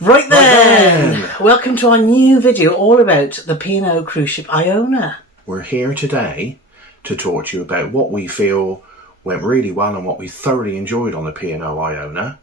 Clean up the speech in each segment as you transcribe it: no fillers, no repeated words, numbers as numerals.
Right then, welcome to our new video all about the P&O Cruise Ship Iona. We're here today to talk to you about what we feel went really well and what we thoroughly enjoyed on the P&O Iona,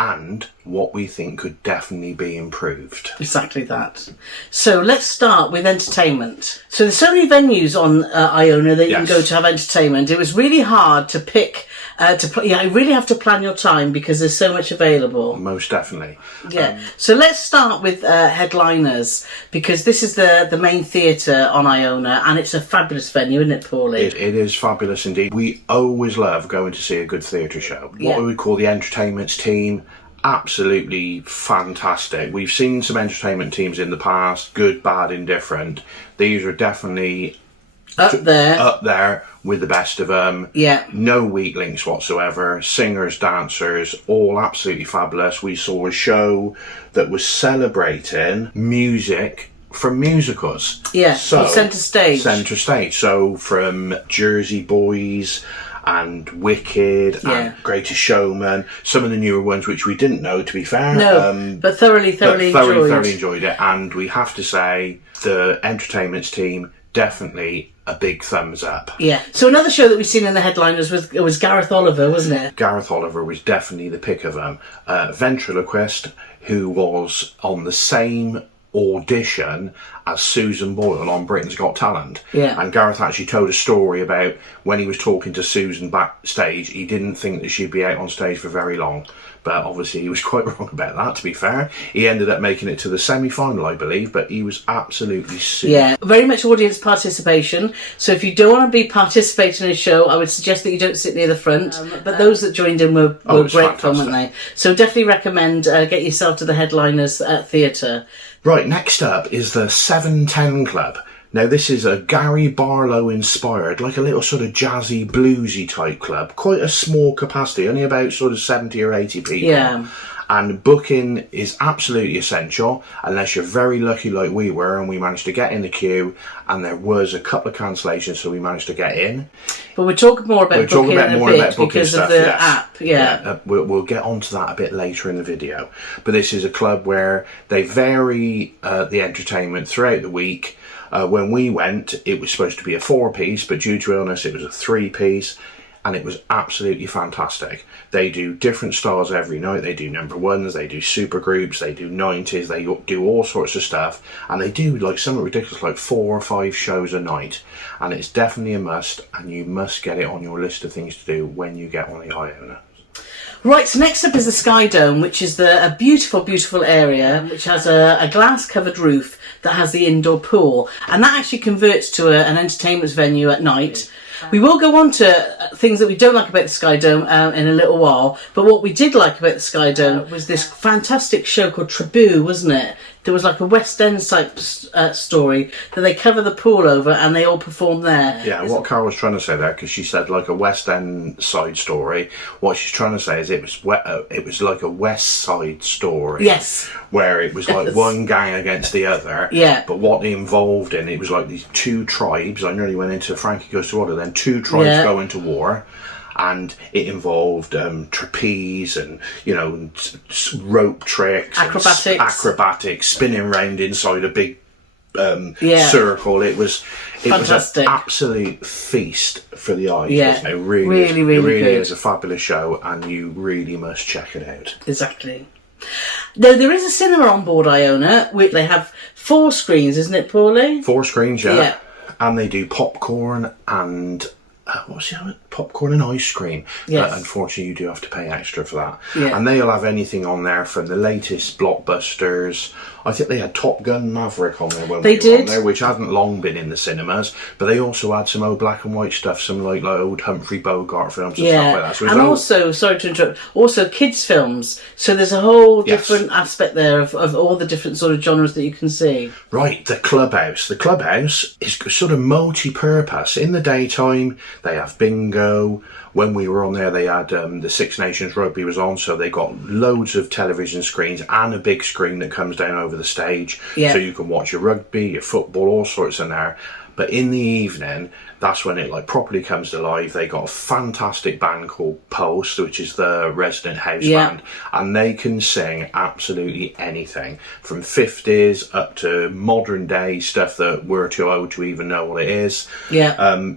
and what we think could definitely be improved. Exactly that. So let's start with entertainment. So there's so many venues on Iona that you can go to have entertainment. It was really hard to pick. You really have to plan your time because there's so much available. Most definitely. Yeah. So let's start with headliners, because this is the main theatre on Iona, and it's a fabulous venue, isn't it, Paulie? It is fabulous indeed. We always love going to see a good theatre show. What we would call the entertainments team, absolutely fantastic. We've seen some entertainment teams in the past, good, bad, indifferent. These are definitely up there with the best of them. Yeah. No weak links whatsoever. Singers, dancers, all absolutely fabulous. We saw a show that was celebrating music from musicals. Yeah, so centre stage. Centre stage. So from Jersey Boys and Wicked and Greatest Showman, some of the newer ones which we didn't know, to be fair. No, but thoroughly enjoyed it. And we have to say, the entertainments team, definitely a big thumbs up. Yeah. So another show that we've seen in the headliners was Gareth Oliver, wasn't it? Gareth Oliver was definitely the pick of them. Ventriloquist, who was on the same audition as Susan Boyle on Britain's Got Talent. Yeah. And Gareth actually told a story about when he was talking to Susan backstage, he didn't think that she'd be out on stage for very long. But obviously he was quite wrong about that, to be fair. He ended up making it to the semi-final, I believe, but he was absolutely super. Yeah, very much audience participation. So if you don't want to be participating in a show, I would suggest that you don't sit near the front. But those that joined in were great fun, weren't they? So definitely recommend get yourself to the headliners theatre. Right, next up is the 710 Club. Now, this is a Gary Barlow inspired, like a little sort of jazzy, bluesy type club. Quite a small capacity, only about sort of 70 or 80 people. Yeah. And booking is absolutely essential, unless you're very lucky like we were, and we managed to get in the queue, and there was a couple of cancellations, so we managed to get in. But we're talking more about booking in a bit because of the app. Yeah. We'll get onto that a bit later in the video. But this is a club where they vary the entertainment throughout the week. When we went, it was supposed to be a 4-piece, but due to illness, it was a 3-piece, and it was absolutely fantastic. They do different styles every night. They do number ones, they do super groups, they do 90s, they do all sorts of stuff, and they do like something ridiculous, like 4 or 5 shows a night. And it's definitely a must, and you must get it on your list of things to do when you get on the Iona. Right, so next up is the Sky Dome, which is a beautiful, beautiful area, which has a glass-covered roof that has the indoor pool. And that actually converts to an entertainment venue at night. We will go on to things that we don't like about the Sky Dome in a little while, but what we did like about the Sky Dome was this fantastic show called Taboo, wasn't it? There was like a West End type story that they cover the pool over and they all perform there. Yeah, what Carole was trying to say there, because she said like a West End side story, what she's trying to say is it was like a West Side story. Yes. Where it was like one gang against the other. Yeah. But what they involved in, it was like these 2 tribes. I nearly went into Frankie Goes to War, then 2 tribes go into war. And it involved trapeze and, rope tricks, acrobatics, spinning around inside a big circle. It was fantastic. An absolute feast for the eyes. Yeah, wasn't it? Really good. Is a fabulous show, and you really must check it out. Exactly. Now, there is a cinema on board Iona, which they have 4 screens, isn't it, Paulie? 4 screens, yeah. And they do popcorn and what's the other? Popcorn and ice cream. Yes. But unfortunately, you do have to pay extra for that. Yeah. And they'll have anything on there from the latest blockbusters. I think they had Top Gun Maverick on there when we were on there, which hasn't long been in the cinemas. But they also had some old black and white stuff, some like old Humphrey Bogart films and stuff like that. So and also, sorry to interrupt, also kids' films. So there's a whole different aspect there of all the different sort of genres that you can see. Right, the clubhouse. The clubhouse is sort of multi-purpose. In the daytime, they have bingo. When we were on there, they had the Six Nations rugby was on, so they got loads of television screens and a big screen that comes down over the stage, so you can watch your rugby, your football, all sorts in there. But in the evening, that's when it like properly comes to life. They got a fantastic band called Pulse, which is the resident house band, and they can sing absolutely anything from 50s up to modern day stuff that we're too old to even know what it is.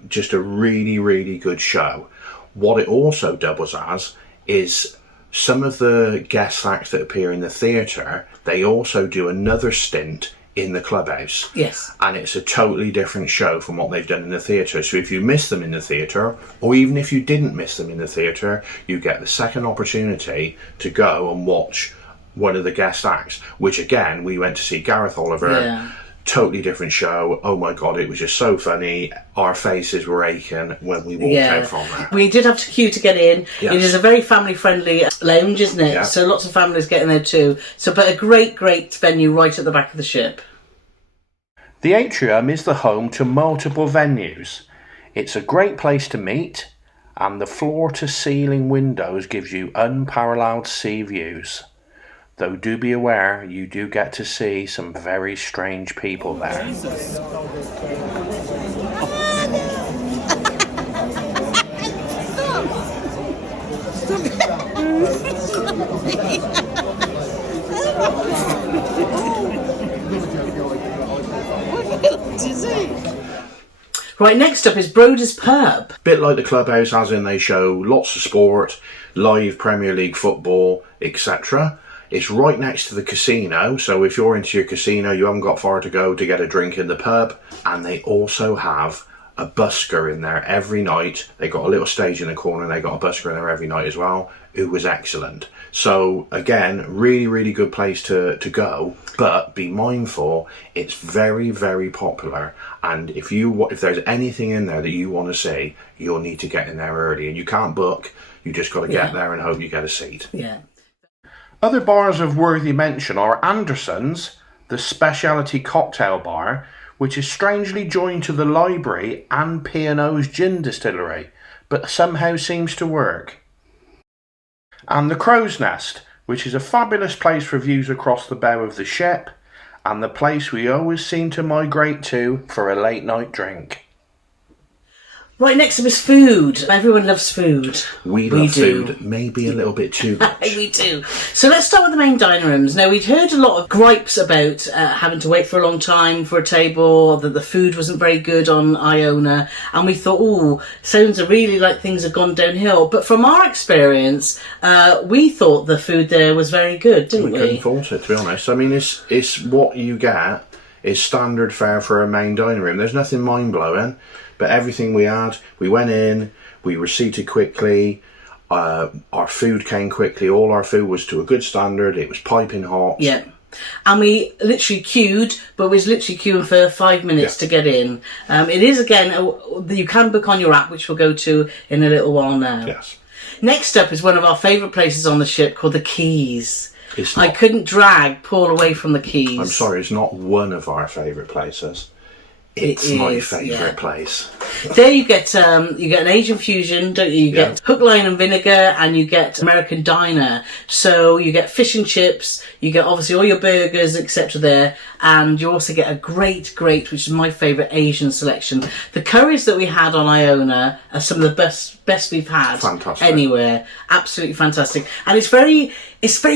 Just a really, really good show. What it also doubles as is some of the guest acts that appear in the theatre, they also do another stint in the clubhouse. Yes. And it's a totally different show from what they've done in the theatre. So if you miss them in the theatre, or even if you didn't miss them in the theatre, you get the second opportunity to go and watch one of the guest acts, which again, we went to see Gareth Oliver. Totally different show. Oh my god, it was just so funny. Our faces were aching when we walked out from there. We did have to queue to get in. It is a very family friendly lounge, isn't it? So lots of families get in there too. So, but a great venue right at the back of the ship. The atrium is the home to multiple venues. It's a great place to meet, and the floor to ceiling windows gives you unparalleled sea views. Though do be aware, you do get to see some very strange people there. Right, next up is Broder's Pub. Bit like the clubhouse, as in they show lots of sport, live Premier League football, etc. It's right next to the casino, so if you're into your casino, you haven't got far to go to get a drink in the pub. And they also have a busker in there every night. They got a little stage in the corner, and they got a busker in there every night as well, who was excellent. So again, really, really good place to go, but be mindful, it's very, very popular. And if there's anything in there that you want to see, you'll need to get in there early, and you can't book, you just got to get there and hope you get a seat. Other bars of worthy mention are Anderson's, the speciality cocktail bar, which is strangely joined to the library and P&O's gin distillery, but somehow seems to work. And the Crow's Nest, which is a fabulous place for views across the bow of the ship, and the place we always seem to migrate to for a late night drink. Right, next up is food. Everyone loves food. We love food, maybe a little bit too much. We do. So let's start with the main dining rooms. Now, we'd heard a lot of gripes about having to wait for a long time for a table, that the food wasn't very good on Iona, and we thought, sounds really like things have gone downhill. But from our experience, we thought the food there was very good, didn't we? We couldn't fault it, to be honest. I mean, it's what you get is standard fare for a main dining room. There's nothing mind-blowing. But everything we had, we went in, we were seated quickly, our food came quickly, all our food was to a good standard, it was piping hot. Yeah. And we literally queued, but we was literally queuing for 5 minutes to get in. It is, again, you can book on your app, which we'll go to in a little while now. Yes. Next up is one of our favourite places on the ship called the Quays. I couldn't drag Paul away from the Quays. I'm sorry, it's not one of our favourite places. It's my favourite place. There you get an Asian fusion, don't you? You get hook, line and vinegar, and you get American diner. So you get fish and chips, you get obviously all your burgers, etc. there, and you also get a great, which is my favourite, Asian selection. The curries that we had on Iona are some of the best we've had anywhere. Absolutely fantastic. And it's very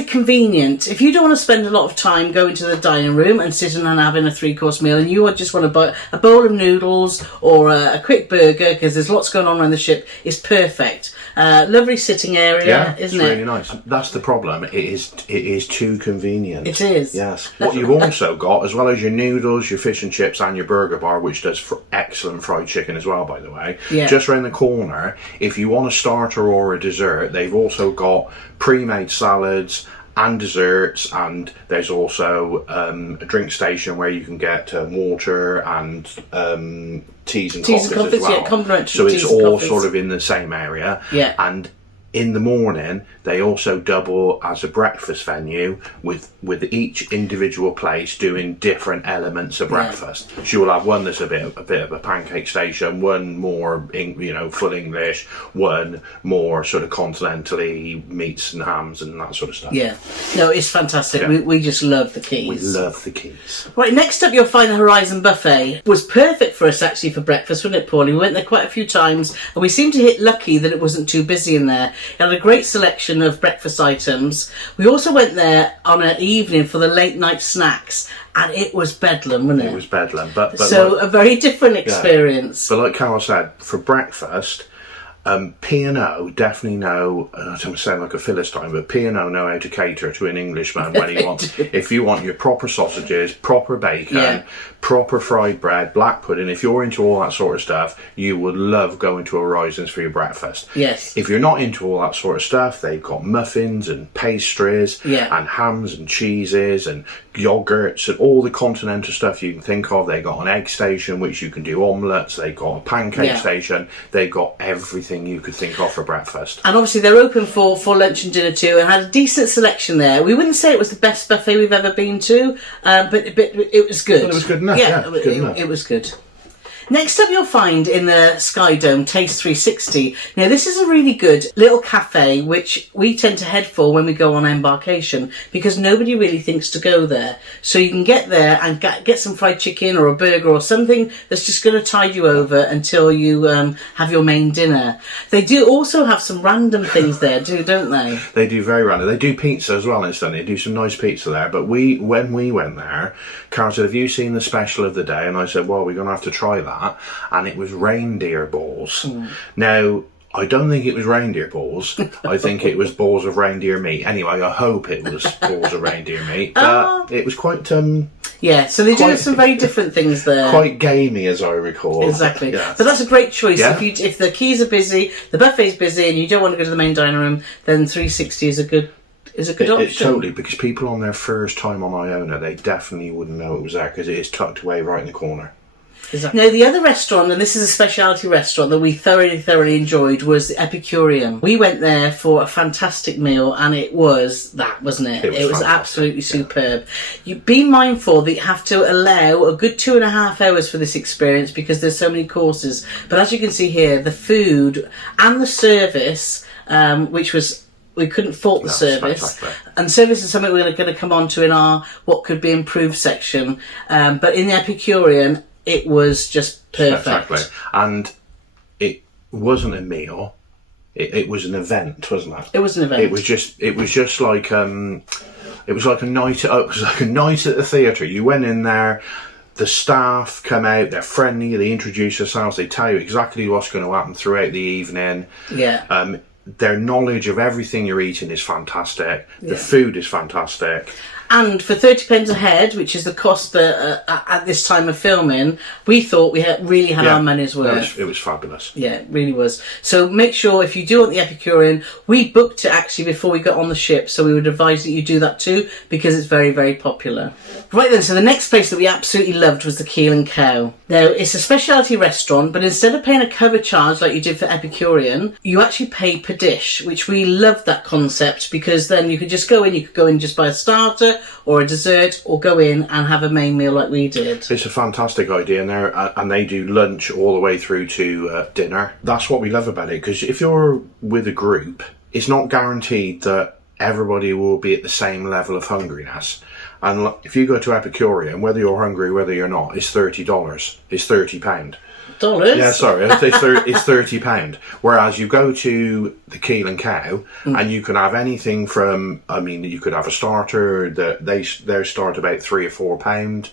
convenient. If you don't want to spend a lot of time going to the dining room and sitting and having a 3-course meal, and you just want to buy a bowl of noodles or a quick burger, because there's lots going on around the ship, it's perfect. Lovely sitting area, isn't it? It's really nice. That's the problem. It is too convenient. It is. Yes. What you've also got, as well as your noodles, your fish and chips, and your burger bar, which does excellent fried chicken as well, by the way. Just around the corner, if you want a starter or a dessert, they've also got pre-made salads and desserts, and there's also a drink station where you can get water and teas and coffees as well. Complimentary. So it's all sort of in the same area. Yeah. And in the morning, they also double as a breakfast venue with each individual place doing different elements of breakfast. So you'll have one that's a bit of a pancake station, one more full English, one more sort of continentally meats and hams and that sort of stuff. Yeah, no, it's fantastic. Yeah. We just love the Keys. We love the Keys. Right, next up you'll find the Horizon Buffet. Was perfect for us actually for breakfast, wasn't it, Paulie? We went there quite a few times and we seemed to hit lucky that it wasn't too busy in there. It had a great selection of breakfast items. We also went there on an evening for the late night snacks, and it was bedlam, wasn't it? It was bedlam, but so a very different experience. But like Carole said, for breakfast, P&O definitely know, I don't sound like a Philistine, but P&O know how to cater to an Englishman when he wants. If you want your proper sausages, proper bacon, proper fried bread, black pudding, if you're into all that sort of stuff, you would love going to Horizons for your breakfast. Yes. If you're not into all that sort of stuff, they've got muffins and pastries and hams and cheeses and yogurts and all the continental stuff you can think of. They've got an egg station which you can do omelettes. They've got a pancake station. They've got everything you could think of for breakfast. And obviously they're open for lunch and dinner too, and had a decent selection there. We wouldn't say it was the best buffet we've ever been to, but it was good. Well, it was good enough. Yeah, it was good enough. It was good. Next up you'll find in the Sky Dome Taste 360. Now this is a really good little cafe which we tend to head for when we go on embarkation because nobody really thinks to go there. So you can get there and get some fried chicken or a burger or something that's just going to tide you over until you have your main dinner. They do also have some random things there too, don't they? They do very random. They do pizza as well, incidentally. They do some nice pizza there. But when we went there, Carole said, have you seen the special of the day? And I said, well, we're going to have to try that. And it was reindeer balls. Now, I don't think it was reindeer balls. I think it was balls of reindeer meat. Anyway, I hope it was balls of reindeer meat. But it was quite... yeah, so they do some very different things there. Quite gamey, as I recall. Exactly. Yeah. So that's a great choice. Yeah. If the Keys are busy, the buffet's busy, and you don't want to go to the main dining room, then 360 is a good option. It's totally, because people on their first time on Iona, they definitely wouldn't know it was there because it is tucked away right in the corner. Exactly. Now, the other restaurant, and this is a speciality restaurant that we thoroughly enjoyed, was the Epicurean. We went there for a fantastic meal, and it was that, wasn't it? It was absolutely superb. You be mindful that you have to allow a good 2.5 hours for this experience because there's so many courses. But as you can see here, the food and the service, which was... we couldn't fault the service. And service is something we're going to come on to in our what could be improved section. But in the Epicurean, it was just perfect. Exactly. And it wasn't a meal. It was an event, wasn't it? It was an event. It was just like it was like a night. It was like a night at the theatre. You went in there. The staff come out. They're friendly. They introduce themselves. They tell you exactly what's going to happen throughout the evening. Yeah. Their knowledge of everything you're eating is fantastic. The food is fantastic. And for £30 a head, which is the cost that, at this time of filming, we thought we really had our money's worth. It was fabulous. Yeah, it really was. So make sure if you do want the Epicurean, we booked it actually before we got on the ship, so we would advise that you do that too because it's very, very popular. Right then, so the next place that we absolutely loved was the Keel and Cow. Now, it's a specialty restaurant, but instead of paying a cover charge like you did for Epicurean, you actually pay per dish, which we loved that concept because then you could just go in, just buy a starter or a dessert or go in and have a main meal like we did. It's a fantastic idea, and they do lunch all the way through to dinner. That's what we love about it, because if you're with a group, it's not guaranteed that everybody will be at the same level of hungriness. And if you go to Epicurean, whether you're hungry, whether you're not, it's $30. It's £30. Dollars? Yeah, sorry, it's £30. Whereas you go to the Keel and Cow, and you can have anything from, you could have a starter that they start about £3 or £4.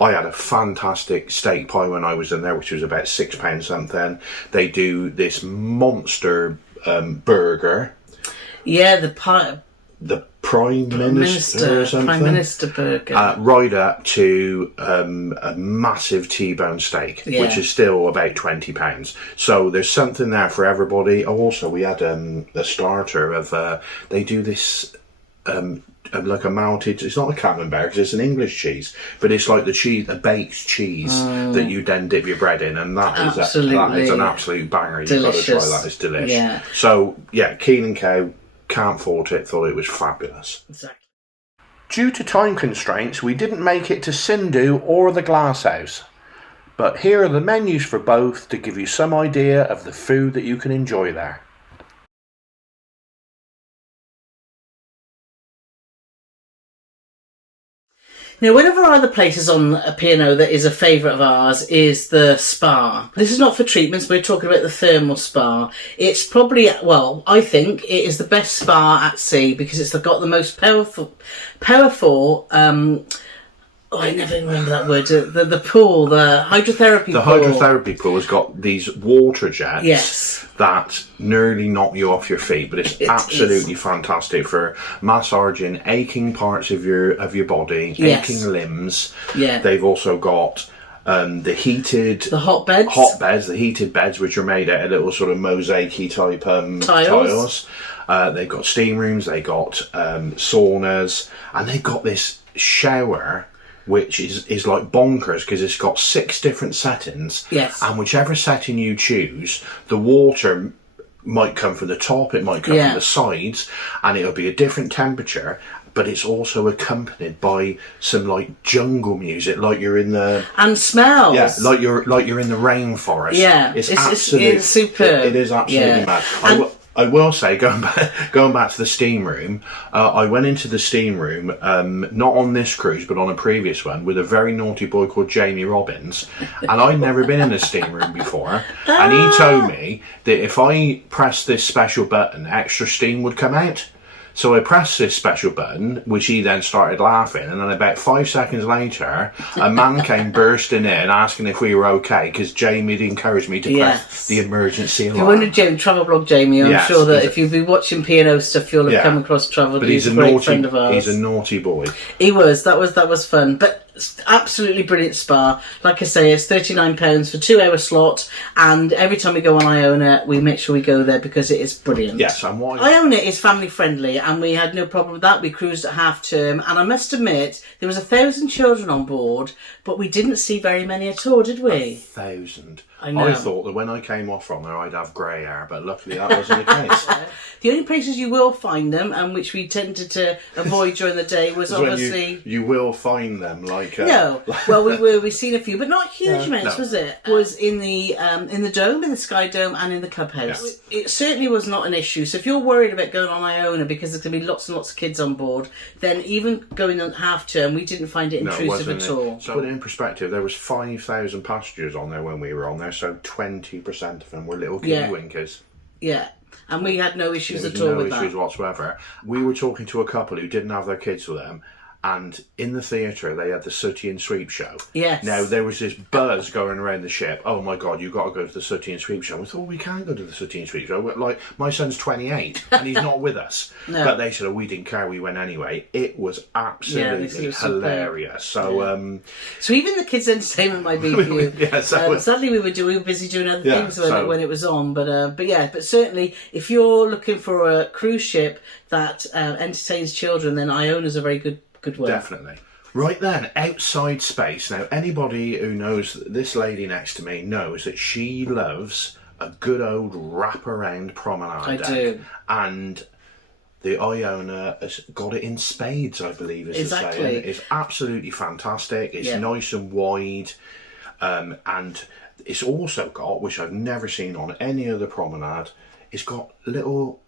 I had a fantastic steak pie when I was in there, which was about £6 something. They do this monster burger. Yeah, the pie. The Prime Minister or something. Prime Minister burger. Right up to a massive T-bone steak, which is still about £20. So there's something there for everybody. Also, we had a starter of, they do this like a melted. It's not a camembert because it's an English cheese, but it's like the baked cheese that you then dip your bread in, and that is an absolute banger. You've got to try that. It's delicious. Yeah. So yeah, Keen and Cow, can't fault it. Thought it was fabulous. Exactly. Due to time constraints, we didn't make it to Sindhu or the Glass House. But here are the menus for both to give you some idea of the food that you can enjoy there. Now, one of our other places on P&O that is a favourite of ours is the spa. This is not for treatments, we're talking about the thermal spa. It's probably, well, I think it is the best spa at sea because it's got the most powerful I never remember that word. The pool, the hydrotherapy pool. The hydrotherapy pool has got these water jets yes. that nearly knock you off your feet, but it's absolutely fantastic for massaging aching parts of your body, yes. aching limbs. Yeah. They've also got the hotbeds, the heated beds, which are made out of little sort of mosaic-y type tiles. They've got steam rooms, they've got saunas, and they've got this shower which is like bonkers because it's got 6 different settings. Yes. And whichever setting you choose, the water might come from the top, it might come from the sides, and it'll be a different temperature. But it's also accompanied by some like jungle music, like you're in the smells. Yeah, like you're in the rainforest. Yeah, it's superb. It is absolutely mad. I will say, going back to the steam room, I went into the steam room, not on this cruise, but on a previous one, with a very naughty boy called Jamie Robbins, and I'd never been in a steam room before, and he told me that if I pressed this special button, extra steam would come out. So I pressed this special button, which he then started laughing, and then about 5 seconds later, a man came bursting in asking if we were okay, because Jamie had encouraged me to press the emergency alarm. If you wanted Jamie, travel blog Jamie, I'm sure that if you've been watching P&O stuff, you'll have come across Travel. But he's a great friend of ours. He's a naughty boy. He was. That was fun. But absolutely brilliant spa. Like I say, it's £39 for 2-hour slot, and every time we go on Iona, we make sure we go there because it is brilliant. Yes, and why? Iona is family friendly, and we had no problem with that. We cruised at half term, and I must admit there was 1,000 children on board, but we didn't see very many at all, did we? 1,000. I know. I thought that when I came off from there, I'd have grey hair, but luckily that wasn't the case. The only places you will find them, and which we tended to avoid during the day, was obviously you will find them like no. Well, we've seen a few, but not huge amounts, was it? Was in the dome, in the Sky Dome, and in the clubhouse. Yes. It certainly was not an issue. So if you're worried about going on Iona because there's going to be lots and lots of kids on board, then even going on half term, we didn't find it intrusive at all. So to put it in perspective, there was 5,000 passengers on there when we were on there. So 20% of them were little kiddie winkers. Yeah. And we had no issues at all with that. No issues whatsoever. We were talking to a couple who didn't have their kids with them, and in the theatre they had the Sooty and Sweep show. Yes. Now there was this buzz going around the ship. Oh my God, you've got to go to the Sooty and Sweep show. We thought, we can't go to the Sooty and Sweep show. Like, my son's 28 and he's not with us. No. But they said, we didn't care. We went anyway. It was absolutely hilarious. So, so even the kids' entertainment might be for you. Sadly, we were busy doing other things when it was on. But certainly, if you're looking for a cruise ship that entertains children, then Iona's a very good one. Definitely. Right then, outside space. Now, anybody who knows this lady next to me knows that she loves a good old wraparound promenade deck. I do. And the Iona has got it in spades, I believe, is the saying. It's absolutely fantastic. It's nice and wide. And it's also got, which I've never seen on any other promenade, it's got little...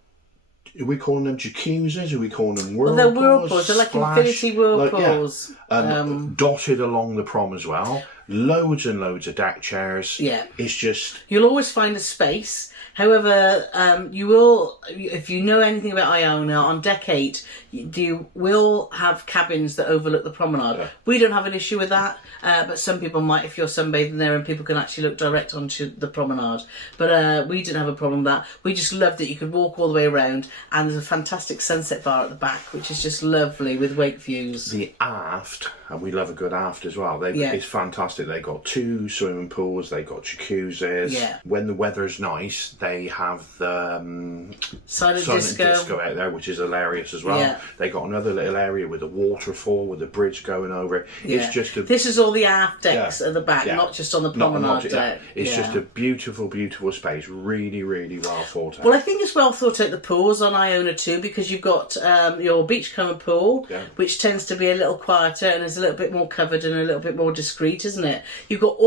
Are we calling them jacuzzis? Are we calling them whirlpools? Well, they're whirlpools. They're like infinity whirlpools. Dotted along the prom as well. Loads and loads of deck chairs. Yeah. It's just... You'll always find a space. However, you will, if you know anything about Iona, on deck 8, you will have cabins that overlook the promenade. Yeah. We don't have an issue with that, but some people might if you're sunbathing there and people can actually look direct onto the promenade. But we didn't have a problem with that. We just loved that you could walk all the way around, and there's a fantastic sunset bar at the back, which is just lovely with wake views. The aft and we love a good aft as well. It's fantastic. They got 2 swimming pools, they got jacuzzis. Yeah. When the weather's nice, they have the silent disco out there, which is hilarious as well. Yeah. They got another little area with a waterfall with a bridge going over it. Yeah. It's just this is all the aft decks at the back, not just on the promenade deck. It's just a beautiful, beautiful space. Really, really well thought out. Well, I think it's well thought out, the pools on Iona too, because you've got your beachcomber pool, which tends to be a little quieter and is a little bit more covered and a little bit more discreet, isn't it? You've got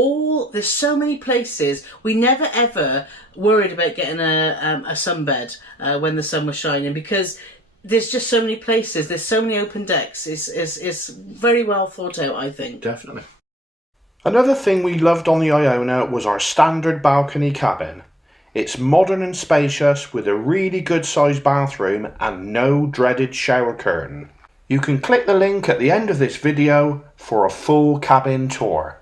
there's so many places. We never ever worried about getting a sunbed when the sun was shining, because there's just so many places. There's so many open decks. It's very well thought out, I think. Definitely. Another thing we loved on the Iona was our standard balcony cabin. It's modern and spacious with a really good sized bathroom and no dreaded shower curtain. You can click the link at the end of this video for a full cabin tour.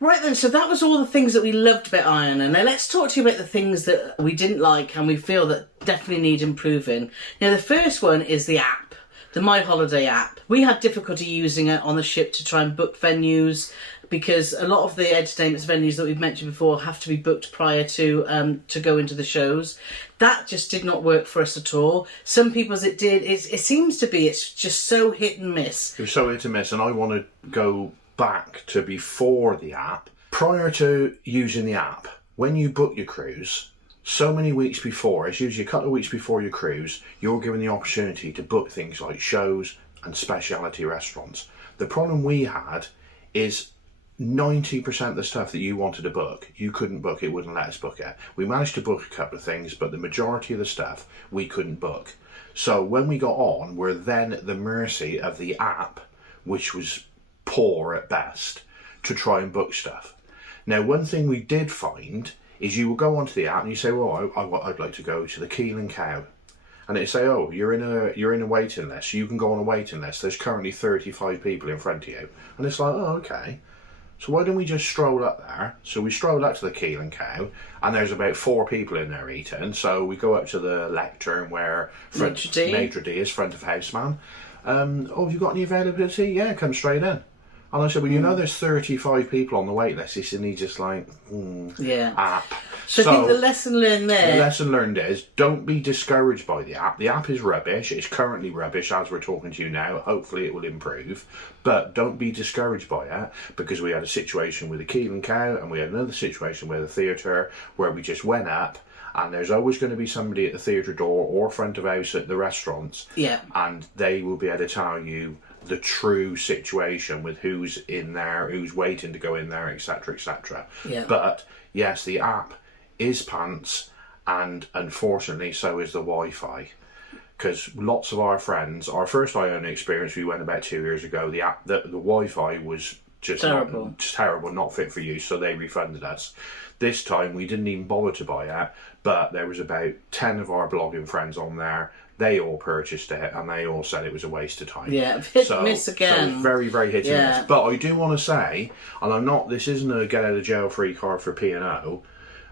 Right then, so that was all the things that we loved about Iona. Now let's talk to you about the things that we didn't like and we feel that definitely need improving. Now the first one is the app, the My Holiday app. We had difficulty using it on the ship to try and book venues, because a lot of the entertainment venues that we've mentioned before have to be booked prior to go into the shows. That just did not work for us at all. Some people's it did. It seems to be, it's just so hit and miss. It was so hit and miss, and I want to go back to before the app. Prior to using the app, when you book your cruise, so many weeks before, it's usually a couple of weeks before your cruise, you're given the opportunity to book things like shows and speciality restaurants. The problem we had is 90% of the stuff that you wanted to book, you couldn't book. It wouldn't let us book it. We managed to book a couple of things, but the majority of the stuff we couldn't book. So when we got on, we're then at the mercy of the app, which was poor at best, to try and book stuff. Now, one thing we did find is you will go onto the app and you say, well, I'd like to go to the Keel and Cow. And it say, oh, you're in a waiting list. You can go on a waiting list. There's currently 35 people in front of you. And it's like, oh, okay. So why don't we just stroll up there? So we stroll up to the Keel and Cow, and there's about 4 people in there eating. So we go up to the lectern where Maitre D is, front of house man. Oh, have you got any availability? Yeah, come straight in. And I said, well, you know there's 35 people on the wait list. He said, and he's just like, app. So I think the lesson learned there... The lesson learned is, don't be discouraged by the app. The app is rubbish. It's currently rubbish as we're talking to you now. Hopefully it will improve. But don't be discouraged by it, because we had a situation with the Keel and Cow, and we had another situation with the theatre where we just went up, and there's always going to be somebody at the theatre door or front of house at the restaurants. Yeah. And they will be able to tell you the true situation with who's in there, who's waiting to go in there, etc., etc. Yeah. But yes, the app is pants, and unfortunately so is the Wi-Fi, because lots of our friends, our first Iona experience, we went about 2 years ago, the Wi-Fi was just terrible, not fit for use, so they refunded us. This time we didn't even bother to buy it, but there was about 10 of our blogging friends on there. They all purchased it, and they all said it was a waste of time. Yeah, hit and miss again. So very, very hit and miss. But I do want to say, and this isn't a get out of jail free card for P&O,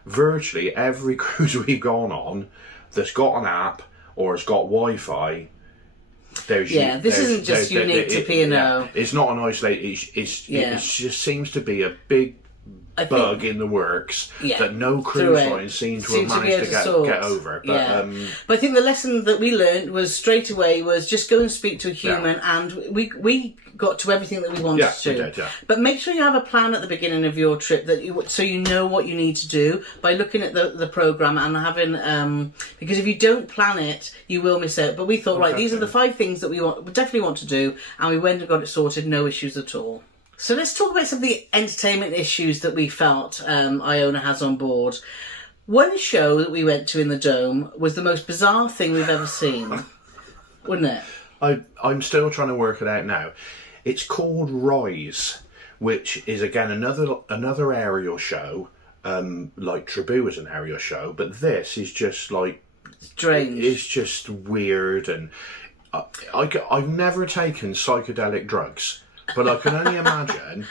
virtually every cruise we've gone on that's got an app or has got Wi-Fi, this isn't just unique to P&O. Yeah, it's not an isolated, it just seems to be a big bug in the works that no cruise line seems to have managed to get over. But, but I think the lesson that we learned was straight away was just go and speak to a human, and we got to everything that we wanted to. We did, But make sure you have a plan at the beginning of your trip so you know what you need to do by looking at the programme and having because if you don't plan it, you will miss out. But we thought, these are the 5 things that we definitely want to do, and we went and got it sorted, no issues at all. So let's talk about some of the entertainment issues that we felt Iona has on board. One show that we went to in the Dome was the most bizarre thing we've ever seen, wasn't it? I'm still trying to work it out now. It's called Rise, which is again another aerial show, like Tribou is an aerial show, but this is just like strange. It's just weird, and I've never taken psychedelic drugs. But I can only imagine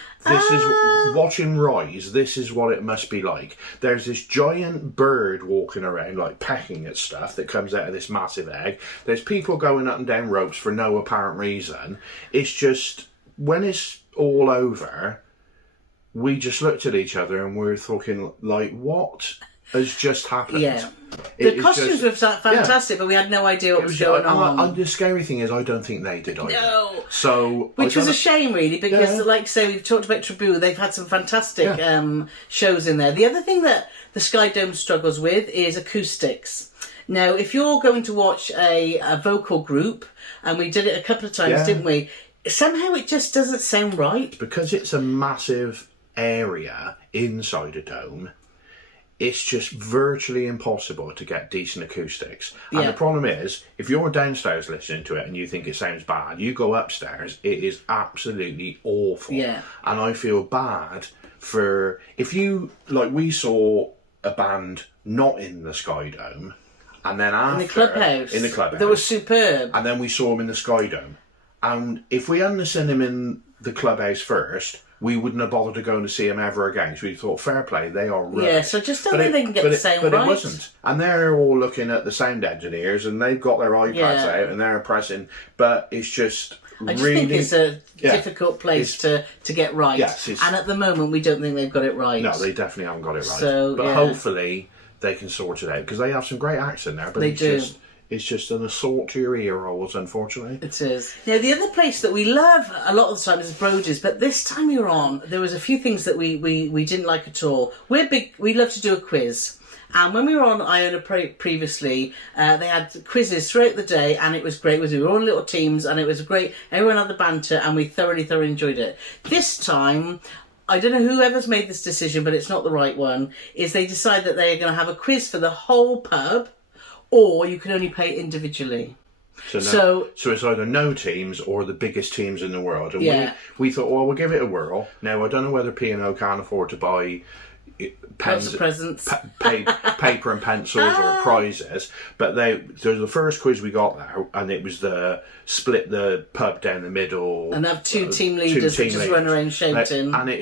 watching Rise, this is what it must be like. There's this giant bird walking around, like pecking at stuff that comes out of this massive egg. There's people going up and down ropes for no apparent reason. It's just, when it's all over, we just looked at each other and we were talking like, what has just happened? Yeah. It The is costumes just- were fantastic, but we had no idea what was going on. And the scary thing is, I don't think they did either. No. So, Which was a shame, really, because, Yeah. like I say, we've talked about Taboo. They've had some fantastic shows in there. The other thing that the Sky Dome struggles with is acoustics. Now, if you're going to watch a vocal group, and we did it a couple of times, Yeah. didn't we? Somehow it just doesn't sound right. because it's a massive area inside a dome, it's just virtually impossible to get decent acoustics. And Yeah. the problem is, if you're downstairs listening to it and you think it sounds bad, you go upstairs, it is absolutely awful. Yeah. And I feel bad for, if you, like, we saw a band not in the Sky Dome, and then after... In the clubhouse. That was superb. And then we saw them in the Sky Dome. And if we hadn't seen him in the clubhouse first, we wouldn't have bothered to go to see him ever again. So we thought, fair play, they are rubbish. Yeah, so I just don't think they can get the sound but right. it wasn't. And they're all looking at the sound engineers and they've got their iPads Yeah. out and they're pressing. But it's just I just really... think it's a Yeah. difficult place to get right. Yes, and at the moment, we don't think they've got it right. No, they definitely haven't got it right. So, but yeah. hopefully they can sort it out because they have some great acts in there. But They it's do. It's just an assault to your ear holes, unfortunately. It is. Now, the other place that we love a lot of the time is Brody's, but this time we were on, there was a few things that we didn't like at all. We love to do a quiz. And when we were on Iona previously, they had quizzes throughout the day, and it was great. We were all in little teams, and it was great. Everyone had the banter, and we thoroughly enjoyed it. This time, I don't know whoever's made this decision, but it's not the right one, is they decide that they're going to have a quiz for the whole pub, or you can only pay individually. So it's either no teams or the biggest teams in the world. And Yeah. we thought, well, we'll give it a whirl. Now, I don't know whether P&O can afford to buy Lots of presents. paper and pencils or prizes, but there's the first quiz we got there, and it was the split the pub down the middle And have two team leaders that just run around shouting. And it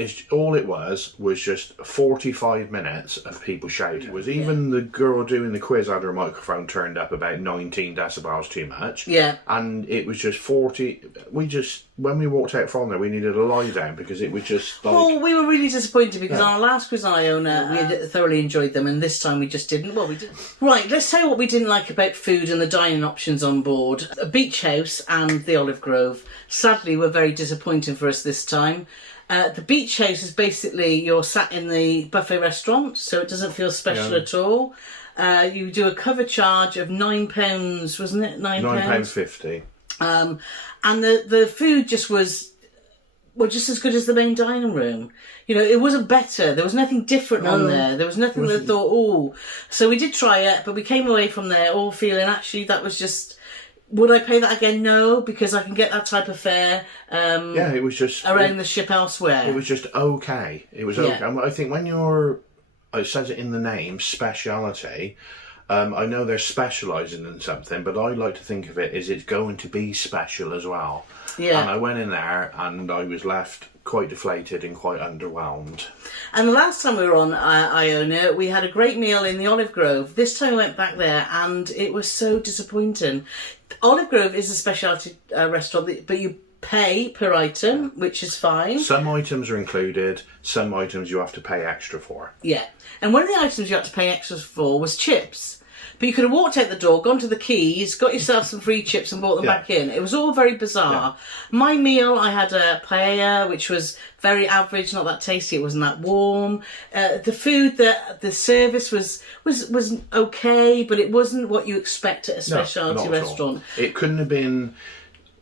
was just 45 minutes of people shouting. It was even the girl doing the quiz had her microphone turned up about 19 decibels too much. Yeah. And it was just 40. When we walked out from there, we needed a lie down because it was just like... Well, we were really disappointed because on our last quiz on Iona, we had thoroughly enjoyed them, and this time we just didn't. Well, we didn't. Right, let's tell you what we didn't like about food and the dining options on board. A beach house and the Olive Grove, sadly, were very disappointing for us this time. The beach house is basically you're sat in the buffet restaurant, so it doesn't feel special at all. You do a cover charge of £9, wasn't it? £9.50. And the food just was just as good as the main dining room. You know, it wasn't better. There was nothing different on there. There was nothing that thought, oh. So we did try it, but we came away from there all feeling, actually, that was just... Would I pay that again? No, because I can get that type of fare It was just... around the ship elsewhere. It was just okay. It was okay. I think when it says it in the name, speciality... I know they're specialising in something, but I like to think of it as it's going to be special as well. Yeah. And I went in there and I was left quite deflated and quite underwhelmed. And the last time we were on Iona, we had a great meal in the Olive Grove. This time we went back there and it was so disappointing. Olive Grove is a specialty restaurant, but you pay per item, which is fine. Some items are included, some items you have to pay extra for. Yeah. And one of the items you had to pay extras for was chips. But you could have walked out the door, gone to the quays, got yourself some free chips and brought them back in. It was all very bizarre. Yeah. My meal, I had a paella, which was very average, not that tasty. It wasn't that warm. The food, the service was okay, but it wasn't what you expect at a specialty restaurant. It couldn't have been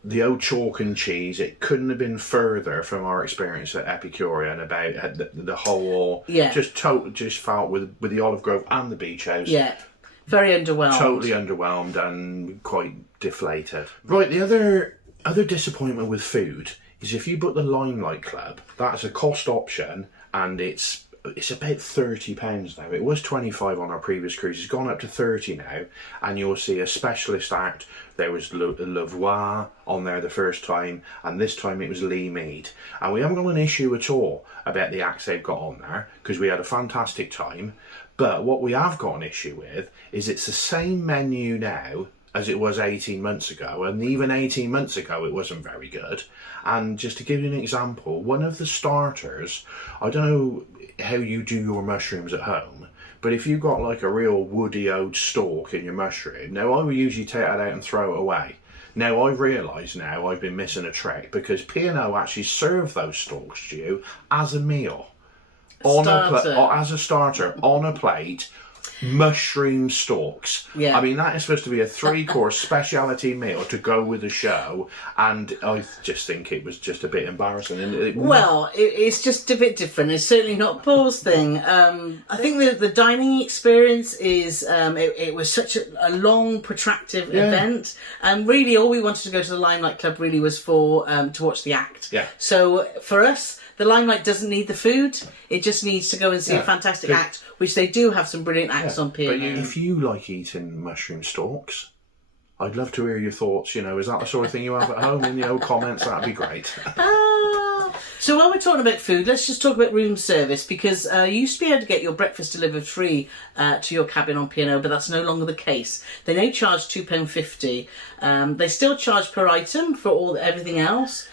the old chalk and cheese. It couldn't have been further from our experience at Epicurean about the whole... Yeah. Just felt with the Olive Grove and the beach house. Yeah. Very underwhelmed. Totally underwhelmed and quite deflated. Right, the other disappointment with food is if you book the Limelight Club, that's a cost option and it's about £30 now. It was 25 on our previous cruise. It's gone up to 30 now, and you'll see a specialist act. There was Lavoie on there the first time, and this time it was Lee Mead. And we haven't got an issue at all about the acts they've got on there because we had a fantastic time. But what we have got an issue with is it's the same menu now as it was 18 months ago, and even 18 months ago it wasn't very good. And just to give you an example, one of the starters, I don't know how you do your mushrooms at home, but if you've got like a real woody old stalk in your mushroom, now I would usually take that out and throw it away. Now I realise now I've been missing a trick, because P&O actually serve those stalks to you as a meal. As a starter, on a plate. Mushroom stalks. Yeah. I mean, that is supposed to be a 3-course speciality meal to go with the show, and I just think it was just a bit embarrassing. And it's just a bit different. It's certainly not Paul's thing. I think the dining experience is it was such a long, protracted event, and really all we wanted to go to the Limelight Club really was for to watch the act. Yeah. So for us, the Limelight doesn't need the food. It just needs to go and see a fantastic act, which they do have some brilliant acts on P&O. But if you like eating mushroom stalks, I'd love to hear your thoughts. You know, is that the sort of thing you have at home? In the comments, that'd be great. So while we're talking about food, let's just talk about room service, because you used to be able to get your breakfast delivered free to your cabin on P&O, but that's no longer the case. They now charge £2.50. They still charge per item for everything else.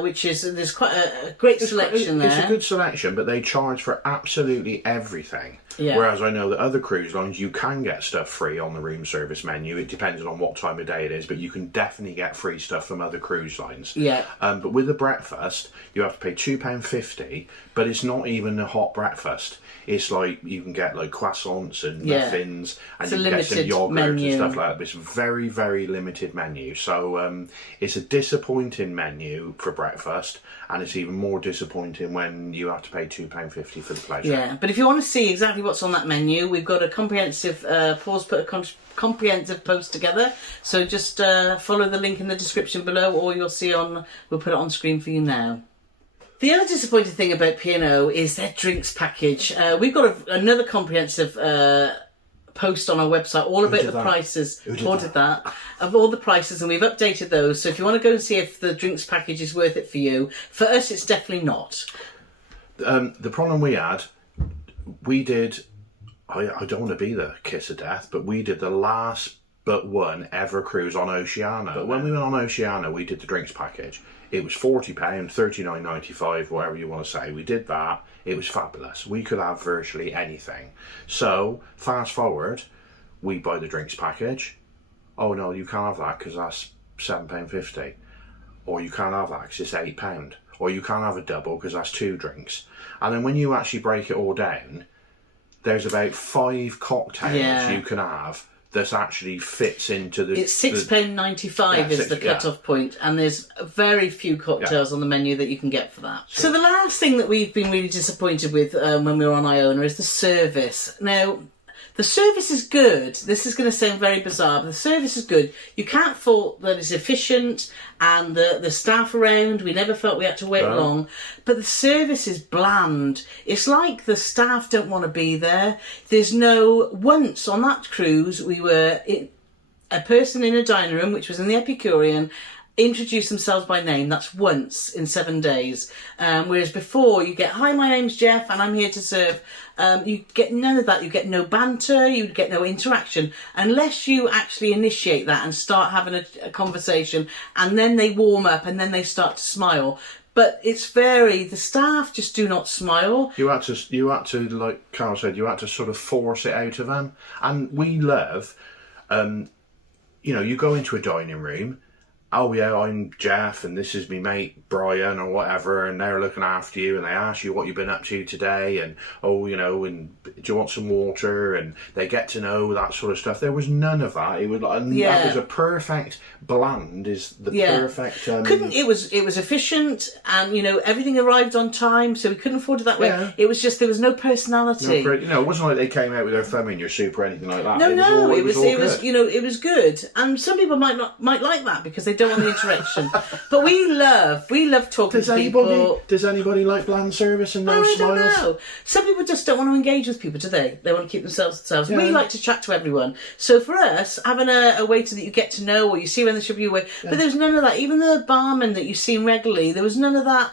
Which is, there's quite a great selection there. It's a good selection, but they charge for absolutely everything. Yeah. Whereas I know that other cruise lines, you can get stuff free on the room service menu. It depends on what time of day it is, but you can definitely get free stuff from other cruise lines. Yeah. But with the breakfast, you have to pay £2.50, but it's not even a hot breakfast. It's like you can get like croissants and muffins, and you can get some yogurt and stuff like that. But it's a very, very limited menu. So it's a disappointing menu for breakfast, and it's even more disappointing when you have to pay £2.50 for the pleasure. Yeah, but if you want to see exactly what's on that menu, we've got a comprehensive, Paul's put a comprehensive post together. So just follow the link in the description below, or you'll see we'll put it on screen for you now. The other disappointing thing about P&O is their drinks package. We've got another comprehensive post on our website all about the prices. Paul did that. Of all the prices, and we've updated those. So if you want to go and see if the drinks package is worth it for you, for us it's definitely not. The problem we had, we did, I don't want to be the kiss of death, but we did the last but one ever cruise on Oceania. But when we went on Oceania, we did the drinks package. It was £40, $39.95, whatever you want to say. We did that. It was fabulous. We could have virtually anything. So, fast forward, we buy the drinks package. Oh no, you can't have that because that's £7.50. Or you can't have that because it's £8. Or you can't have a double because that's 2 drinks. And then when you actually break it all down, there's about 5 cocktails you can have that actually fits into the... It's £6.95 is the cut-off point, and there's very few cocktails on the menu that you can get for that. So the last thing that we've been really disappointed with when we were on Iona is the service. Now, the service is good. This is going to sound very bizarre, but the service is good. You can't fault that it's efficient, and the staff around, we never felt we had to wait long, but the service is bland. It's like the staff don't want to be there. Once on that cruise, we were a person in a dining room, which was in the Epicurean, introduce themselves by name. That's once in 7 days. Whereas before, you get, hi, my name's Jeff and I'm here to serve. You get none of that. You get no banter. You get no interaction unless you actually initiate that and start having a conversation, and then they warm up and then they start to smile. But it's the staff just do not smile. You had to, like Carole said, you had to sort of force it out of them. And we love, you go into a dining room, oh yeah, I'm Jeff and this is my mate Brian or whatever, and they're looking after you and they ask you what you've been up to today, and and do you want some water, and they get to know that sort of stuff. There was none of that. It was that was a perfect perfect it was efficient, and everything arrived on time, so we couldn't afford it that way. It was just there was no personality. It wasn't like they came out with their thumb in your soup or anything like that. It was good, and some people might like that because they don't want the interaction. But we love talking to people. Does anybody like bland service and no smiles? I don't know. Some people just don't want to engage with people, do they? They want to keep themselves. Yeah. We like to chat to everyone. So for us, having a waiter that you get to know or you see when they should be away, but there's none of that. Even the barman that you've seen regularly, there was none of that.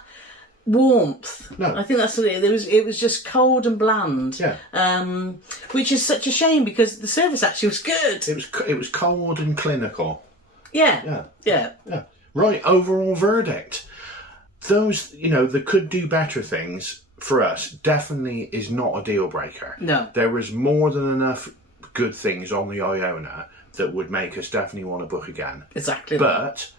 warmth. No. I think that's what it was just cold and bland. Yeah. Which is such a shame because the service actually was good. It was cold and clinical. Yeah. Yeah. Right, overall verdict. Those, the could do better things for us definitely is not a deal breaker. No. There was more than enough good things on the Iona that would make us definitely want to book again. Exactly. But,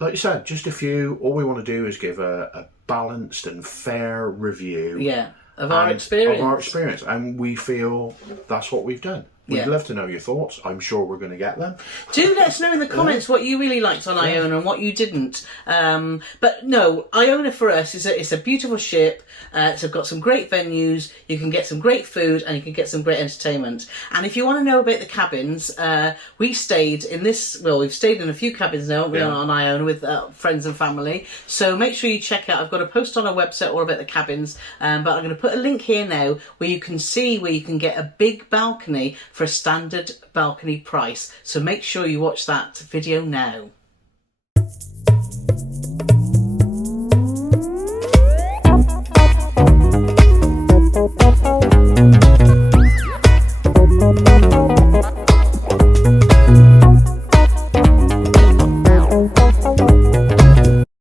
like you said, just a few. All we want to do is give a balanced and fair review. Yeah. Of our experience. And we feel that's what we've done. We'd Yeah. love to know your thoughts. I'm sure we're going to get them. Do let us know in the comments what you really liked on Iona and what you didn't. But no, Iona for us it's a beautiful ship. It's got some great venues. You can get some great food and you can get some great entertainment. And if you want to know about the cabins, we've stayed in a few cabins now, haven't we, on Iona with friends and family. So make sure you check out. I've got a post on our website all about the cabins, but I'm going to put a link here now where you can see where you can get a big balcony for a standard balcony price. So make sure you watch that video now.